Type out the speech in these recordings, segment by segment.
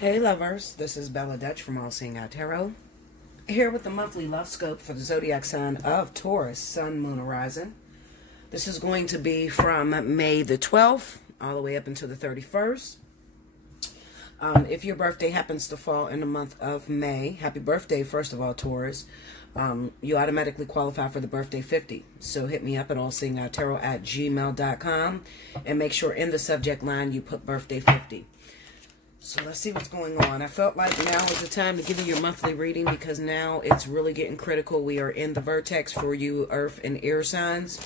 Hey lovers, this is Bella Dutch from Allseeingeyetarot, here with the monthly love scope for the zodiac sign of Taurus, Sun, Moon, Horizon. This is going to be from May the 12th all the way up until the 31st. If your birthday happens to fall in the month of May, happy birthday, first of all, Taurus. You automatically qualify for the birthday 50. So hit me up at allseeingeyetarot@gmail.com and make sure in the subject line you put birthday 50. So let's see what's going on. I felt like now is the time to give you your monthly reading because now it's really getting critical. We are in the vertex for you earth and air signs.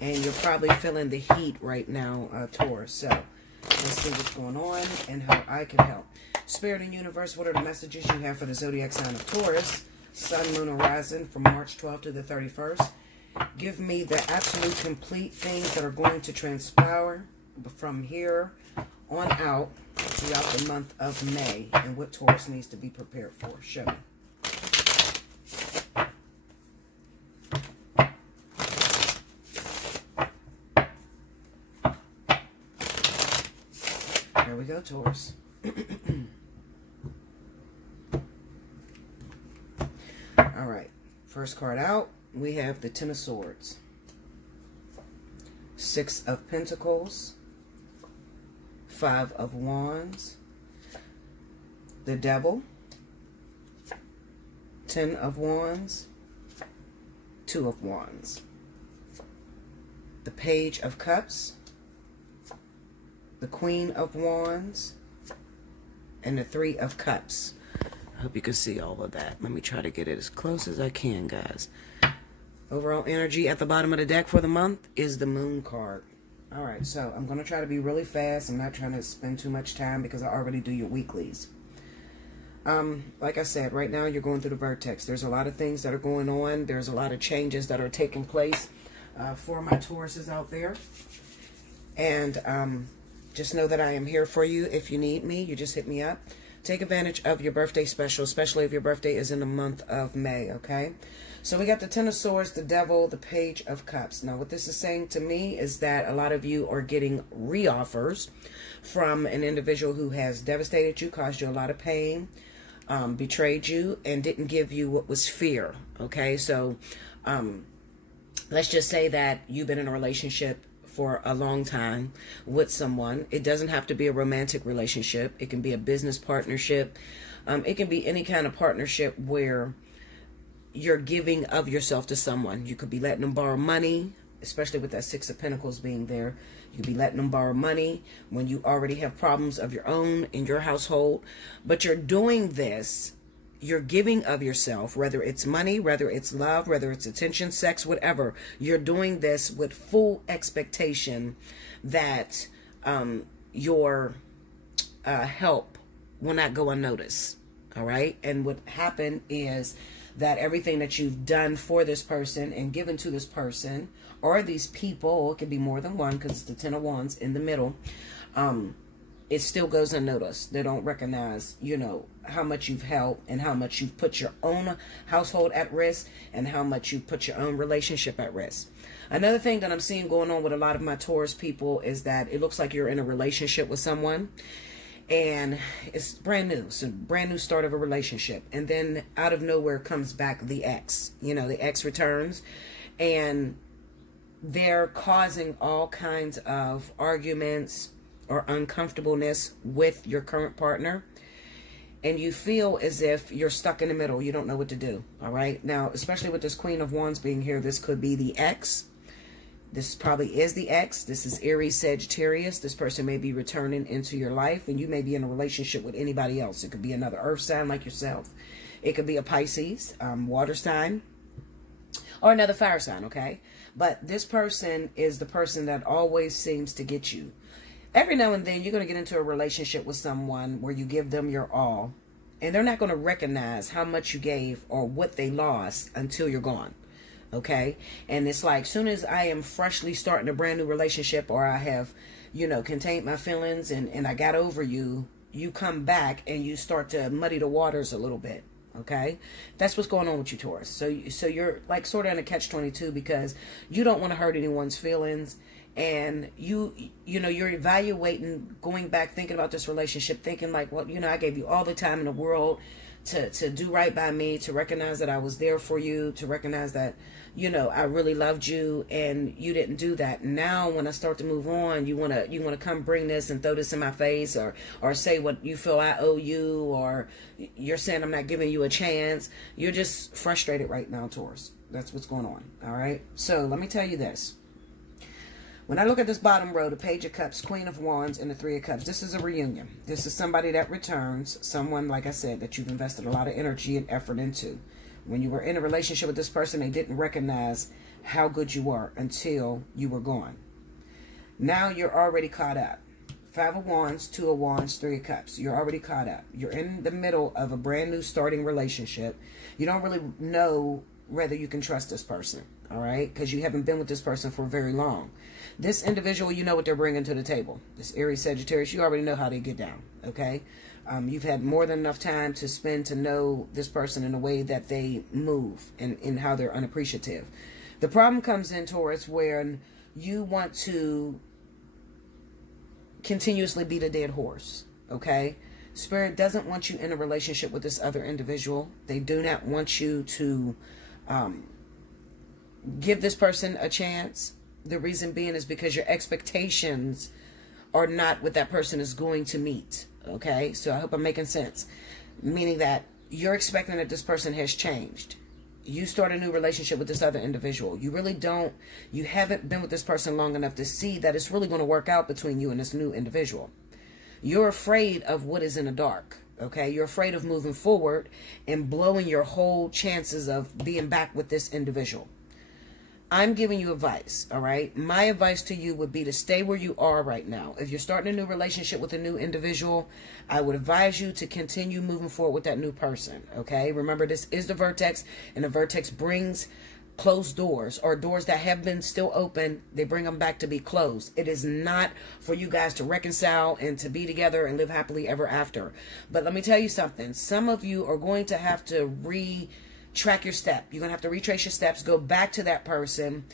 And you're probably feeling the heat right now, Taurus. So let's see what's going on and how I can help. Spirit and universe, what are the messages you have for the zodiac sign of Taurus, Sun, Moon, Horizon from March 12th to the 31st? Give me the absolute complete things that are going to transpire from here on out throughout the month of May and what Taurus needs to be prepared for. Show me. There we go, Taurus. All right. First card out, we have the Ten of Swords. Six of Pentacles. Five of Wands. The Devil. Ten of Wands. Two of Wands. The Page of Cups. The Queen of Wands. And the Three of Cups. I hope you can see all of that. Let me try to get it as close as I can, guys. Overall energy at the bottom of the deck for the month is the Moon card. Alright, so I'm going to try to be really fast. I'm not trying to spend too much time because I already do your weeklies. Like I said, right now you're going through the vertex. There's a lot of things that are going on. There's a lot of changes that are taking place for my Tauruses out there. And just know that I am here for you. If you need me, you just hit me up. Take advantage of your birthday special, especially if your birthday is in the month of May, okay? So we got the Ten of Swords, the Devil, the Page of Cups. Now, what this is saying to me is that a lot of you are getting re-offers from an individual who has devastated you, caused you a lot of pain, betrayed you, and didn't give you what was fear, okay? So let's just say that you've been in a relationship for a long time with someone. It doesn't have to be a romantic relationship. It can be a business partnership. It can be any kind of partnership where you're giving of yourself to someone. You could be letting them borrow money, especially with that Six of Pentacles being there. You could be letting them borrow money when you already have problems of your own in your household. But you're doing this, you're giving of yourself, whether it's money, whether it's love, whether it's attention, sex, whatever. You're doing this with full expectation that your help will not go unnoticed. All right? And what happened is that everything that you've done for this person and given to this person or these people, it could be more than one because it's the Ten of Wands in the middle, it still goes unnoticed. They don't recognize, you know, how much you've helped and how much you've put your own household at risk and how much you put your own relationship at risk. Another thing that I'm seeing going on with a lot of my Taurus people is that it looks like you're in a relationship with someone and it's brand new. So brand new start of a relationship. And then out of nowhere comes back the ex. You know, the ex returns and they're causing all kinds of arguments or uncomfortableness with your current partner. And you feel as if you're stuck in the middle. You don't know what to do. All right. Now, especially with this Queen of Wands being here, this could be the ex. This probably is the ex. This is Aries, Sagittarius. This person may be returning into your life and you may be in a relationship with anybody else. It could be another earth sign like yourself. It could be a Pisces, water sign, or another fire sign, okay? But this person is the person that always seems to get you. Every now and then you're going to get into a relationship with someone where you give them your all and they're not going to recognize how much you gave or what they lost until you're gone. Okay. And it's like, soon as I am freshly starting a brand new relationship or I have, you know, contained my feelings and I got over you, you come back and you start to muddy the waters a little bit. Okay. That's what's going on with you, Taurus. So you're like sort of in a catch-22 because you don't want to hurt anyone's feelings and you're evaluating, going back, thinking about this relationship, thinking like, well, I gave you all the time in the world to do right by me, to recognize that I was there for you, to recognize that, I really loved you, and you didn't do that. Now, when I start to move on, you want to come bring this and throw this in my face, or say what you feel I owe you, or you're saying I'm not giving you a chance. You're just frustrated right now, Taurus. That's what's going on. All right. So let me tell you this. When I look at this bottom row, the Page of Cups, Queen of Wands, and the Three of Cups, this is a reunion. This is somebody that returns, someone, like I said, that you've invested a lot of energy and effort into. When you were in a relationship with this person, they didn't recognize how good you were until you were gone. Now you're already caught up. Five of Wands, Two of Wands, Three of Cups. You're already caught up. You're in the middle of a brand new starting relationship. You don't really know whether you can trust this person, all right? Because you haven't been with this person for very long. This individual, you know what they're bringing to the table. This Aries, Sagittarius, you already know how they get down, okay? You've had more than enough time to spend to know this person in a way that they move and in how they're unappreciative. The problem comes in, Taurus, when you want to continuously beat a dead horse, okay? Spirit doesn't want you in a relationship with this other individual. They do not want you to give this person a chance. The reason being is because your expectations are not what that person is going to meet. Okay, so I hope I'm making sense. Meaning that you're expecting that this person has changed. You start a new relationship with this other individual. You haven't been with this person long enough to see that it's really going to work out between you and this new individual. You're afraid of what is in the dark. Okay, you're afraid of moving forward and blowing your whole chances of being back with this individual. I'm giving you advice, all right? My advice to you would be to stay where you are right now. If you're starting a new relationship with a new individual, I would advise you to continue moving forward with that new person, okay? Remember, this is the vertex, and the vertex brings closed doors, or doors that have been still open, they bring them back to be closed. It is not for you guys to reconcile and to be together and live happily ever after. But let me tell you something. Some of you are going to have to track your step. You're going to have to retrace your steps, go back to that person,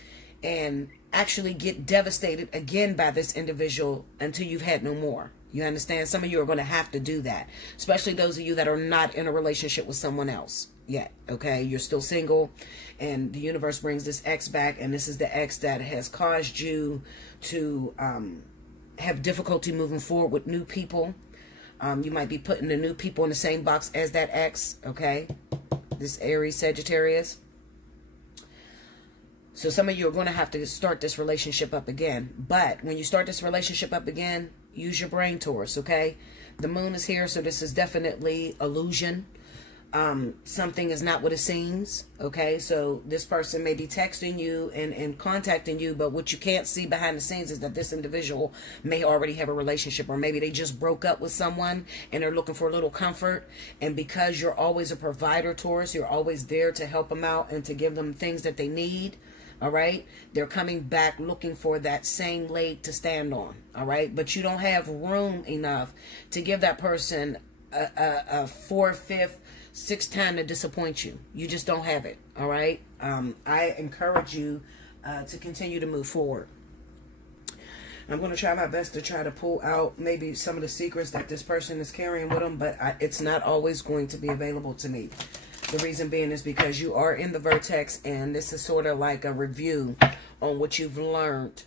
and actually get devastated again by this individual until you've had no more. You understand? Some of you are going to have to do that, especially those of you that are not in a relationship with someone else yet, okay? You're still single, and the universe brings this ex back, and this is the ex that has caused you to have difficulty moving forward with new people. You might be putting the new people in the same box as that ex, okay? This Aries, Sagittarius. So some of you are going to have to start this relationship up again. But when you start this relationship up again, use your brain, Taurus, okay? The moon is here, so this is definitely illusion. Something is not what it seems, okay? So this person may be texting you and contacting you, but what you can't see behind the scenes is that this individual may already have a relationship, or maybe they just broke up with someone and they're looking for a little comfort. And because you're always a provider, Taurus, you're always there to help them out and to give them things that they need, all right? They're coming back looking for that same leg to stand on, all right? But you don't have room enough to give that person a fourth, fifth, sixth time to disappoint you. You just don't have it, all right? I encourage you to continue to move forward. I'm going to try my best to try to pull out maybe some of the secrets that this person is carrying with them, but it's not always going to be available to me. The reason being is because you are in the vertex, and this is sort of like a review on what you've learned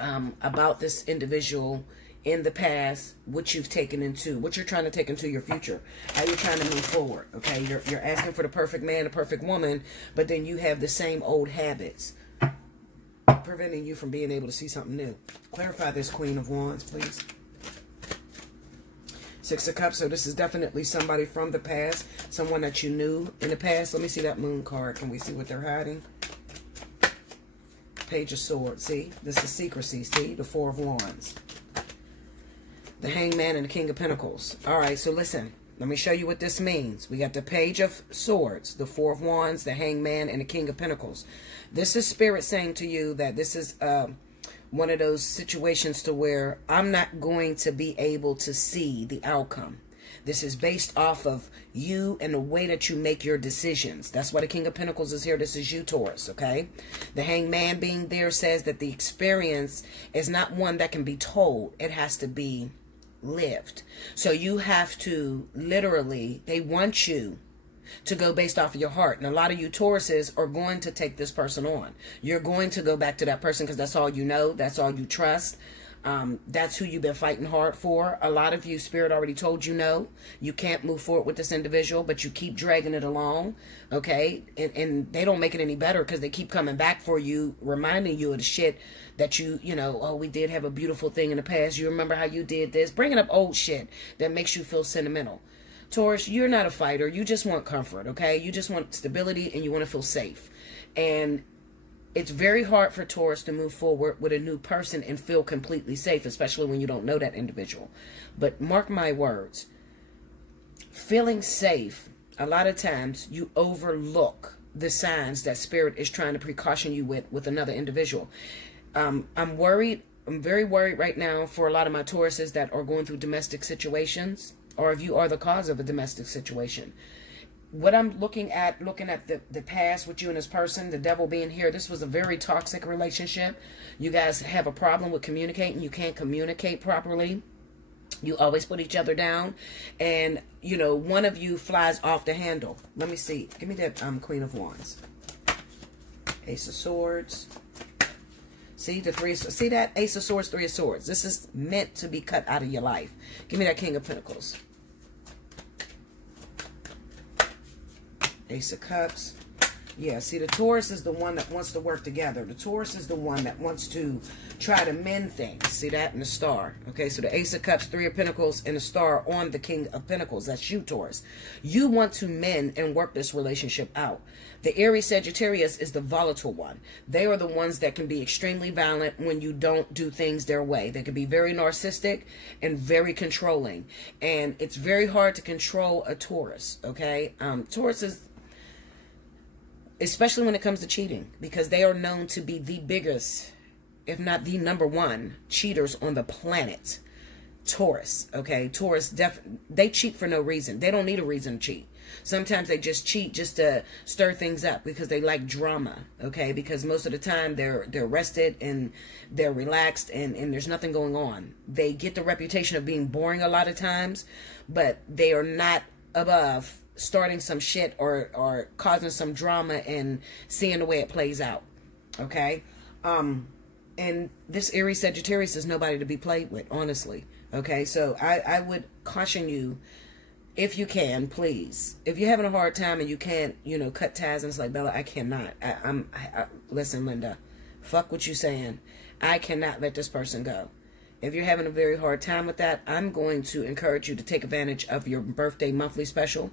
about this individual in the past, what you've taken into, what you're trying to take into your future, how you're trying to move forward, okay? You're asking for the perfect man, the perfect woman, but then you have the same old habits preventing you from being able to see something new. Clarify this, Queen of Wands, please. Six of Cups, so this is definitely somebody from the past, someone that you knew in the past. Let me see that moon card. Can we see what they're hiding? Page of Swords, see? This is secrecy, see? The Four of Wands. The Hangman and the King of Pentacles. All right, so listen. Let me show you what this means. We got the Page of Swords, the Four of Wands, the Hangman, and the King of Pentacles. This is Spirit saying to you that this is one of those situations to where I'm not going to be able to see the outcome. This is based off of you and the way that you make your decisions. That's why the King of Pentacles is here. This is you, Taurus, okay? The Hangman being there says that the experience is not one that can be told. It has to be lived. So you have to literally, they want you to go based off of your heart. And a lot of you Tauruses are going to take this person on. You're going to go back to that person because that's all you know. That's all you trust. That's who you've been fighting hard for. A lot of you, Spirit already told you no. You can't move forward with this individual, but you keep dragging it along, okay? And they don't make it any better because they keep coming back for you, reminding you of the shit that you know, oh, we did have a beautiful thing in the past. You remember how you did this? Bringing up old shit that makes you feel sentimental. Taurus, you're not a fighter. You just want comfort, okay? You just want stability and you want to feel safe. And it's very hard for Taurus to move forward with a new person and feel completely safe, especially when you don't know that individual. But mark my words, feeling safe, a lot of times you overlook the signs that Spirit is trying to precaution you with another individual. I'm worried. I'm very worried right now for a lot of my Tauruses that are going through domestic situations, or if you are the cause of a domestic situation. What I'm looking at the past with you and this person, the devil being here, this was a very toxic relationship. You guys have a problem with communicating. You can't communicate properly. You always put each other down. And, you know, one of you flies off the handle. Let me see. Give me that Queen of Wands. Ace of Swords. See, the three. See that? Ace of Swords, Three of Swords. This is meant to be cut out of your life. Give me that King of Pentacles. Ace of Cups. Yeah, see, the Taurus is the one that wants to work together. The Taurus is the one that wants to try to mend things. See that? And the Star. Okay, so the Ace of Cups, Three of Pentacles, and the Star on the King of Pentacles. That's you, Taurus. You want to mend and work this relationship out. The Aries Sagittarius is the volatile one. They are the ones that can be extremely violent when you don't do things their way. They can be very narcissistic and very controlling. And it's very hard to control a Taurus, okay? Taurus is, especially when it comes to cheating, because they are known to be the biggest, if not the #1 cheaters on the planet. Taurus, okay? Taurus, they cheat for no reason. They don't need a reason to cheat. Sometimes they just cheat just to stir things up because they like drama, okay? Because most of the time they're rested and they're relaxed and there's nothing going on. They get the reputation of being boring a lot of times, but they are not above starting some shit or causing some drama and seeing the way it plays out, okay? And this Aries Sagittarius is nobody to be played with, honestly, okay? So I would caution you, if you can, please. If you're having a hard time and you can't, you know, cut ties, and it's like, Bella, I cannot. Listen, Linda, fuck what you're saying. I cannot let this person go. If you're having a very hard time with that, I'm going to encourage you to take advantage of your birthday monthly special.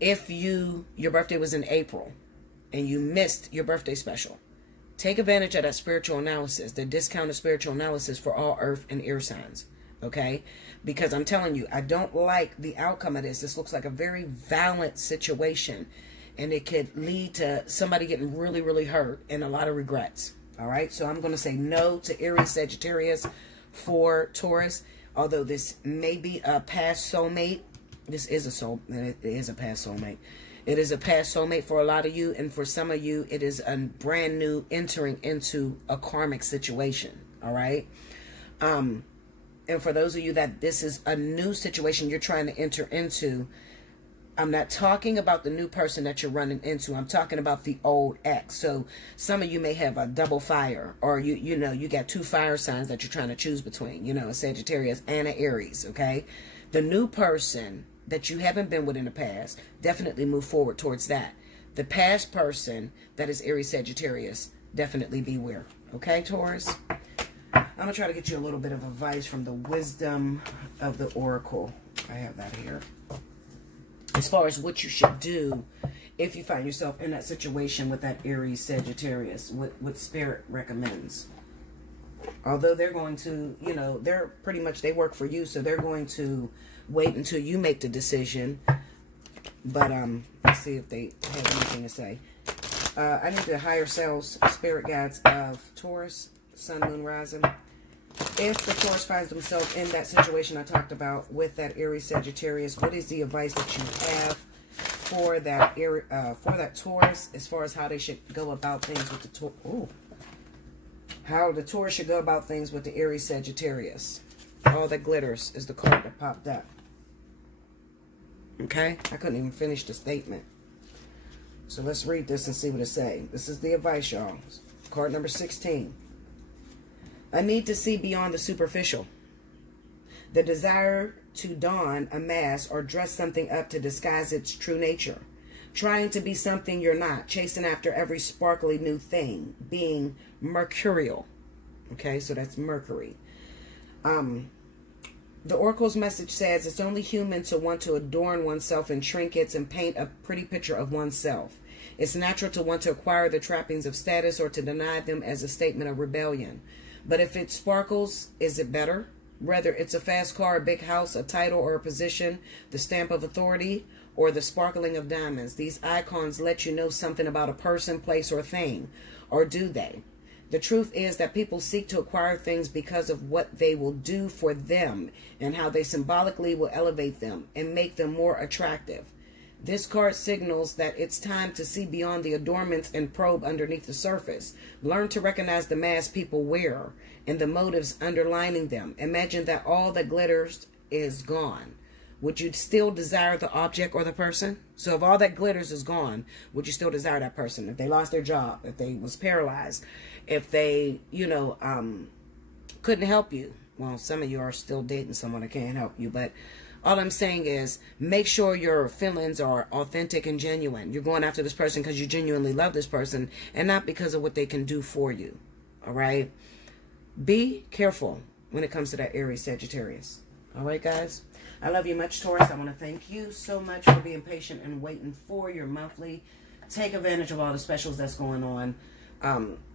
If your birthday was in April and you missed your birthday special, take advantage of that spiritual analysis, the discounted spiritual analysis for all earth and air signs, okay? Because I'm telling you, I don't like the outcome of this. This looks like a very violent situation, and it could lead to somebody getting really, really hurt and a lot of regrets, all right? So I'm going to say no to Aries Sagittarius for Taurus. Although this may be a past soulmate, this is it is a past soulmate. It is a past soulmate for a lot of you, and for some of you, it is a brand new entering into a karmic situation, all right? And for those of you that this is a new situation you're trying to enter into, I'm not talking about the new person that you're running into. I'm talking about the old ex. So some of you may have a double fire, or you know, you got two fire signs that you're trying to choose between, you know, a Sagittarius and an Aries, okay? The new person that you haven't been with in the past, definitely move forward towards that. The past person that is Aries Sagittarius, definitely beware. Okay, Taurus? I'm going to try to get you a little bit of advice from the wisdom of the Oracle. I have that here. As far as what you should do if you find yourself in that situation with that Aries Sagittarius, what Spirit recommends. Although they're going to, you know, they're pretty much, they work for you, so they're going to wait until you make the decision. But let's see if they have anything to say. I need the higher selves, spirit guides of Taurus, Sun, Moon, Rising. if the Taurus finds themselves in that situation I talked about with that Aries Sagittarius, what is the advice that you have for that Taurus as far as how they should go about things with the Taurus? How the Taurus should go about things with the Aries Sagittarius. All that glitters is the card that popped up. Okay? I couldn't even finish the statement. So let's read this and see what it says. This is the advice, y'all. Card number 16. A need to see beyond the superficial. The desire to don a mask or dress something up to disguise its true nature. Trying to be something you're not. Chasing after every sparkly new thing. Being mercurial. Okay, so that's Mercury. The Oracle's message says it's only human to want to adorn oneself in trinkets and paint a pretty picture of oneself. It's natural to want to acquire the trappings of status or to deny them as a statement of rebellion. But if it sparkles, is it better? Whether it's a fast car, a big house, a title or a position, the stamp of authority, or the sparkling of diamonds. These icons let you know something about a person, place, or thing. Or do they? The truth is that people seek to acquire things because of what they will do for them and how they symbolically will elevate them and make them more attractive. This card signals that it's time to see beyond the adornments and probe underneath the surface. Learn to recognize the mask people wear and the motives underlining them. Imagine that all that glitters is gone. Would you still desire the object or the person? So if all that glitters is gone, would you still desire that person? If they lost their job, if they was paralyzed, if they, couldn't help you. Well, some of you are still dating someone that can't help you, but all I'm saying is make sure your feelings are authentic and genuine. You're going after this person because you genuinely love this person and not because of what they can do for you. All right? Be careful when it comes to that Aries Sagittarius. All right, guys? I love you much, Taurus. I want to thank you so much for being patient and waiting for your monthly. Take advantage of all the specials that's going on.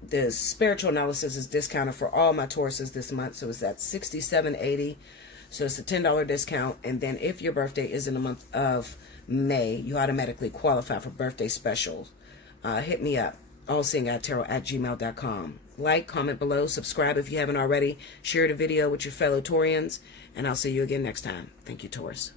The spiritual analysis is discounted for all my Tauruses this month, so it's at $67.80. So it's a $10 discount. And then if your birthday is in the month of May, you automatically qualify for birthday specials. Hit me up, allseeingeyetarot@gmail.com. Like, comment below, subscribe if you haven't already. Share the video with your fellow Taurians. And I'll see you again next time. Thank you, Taurus.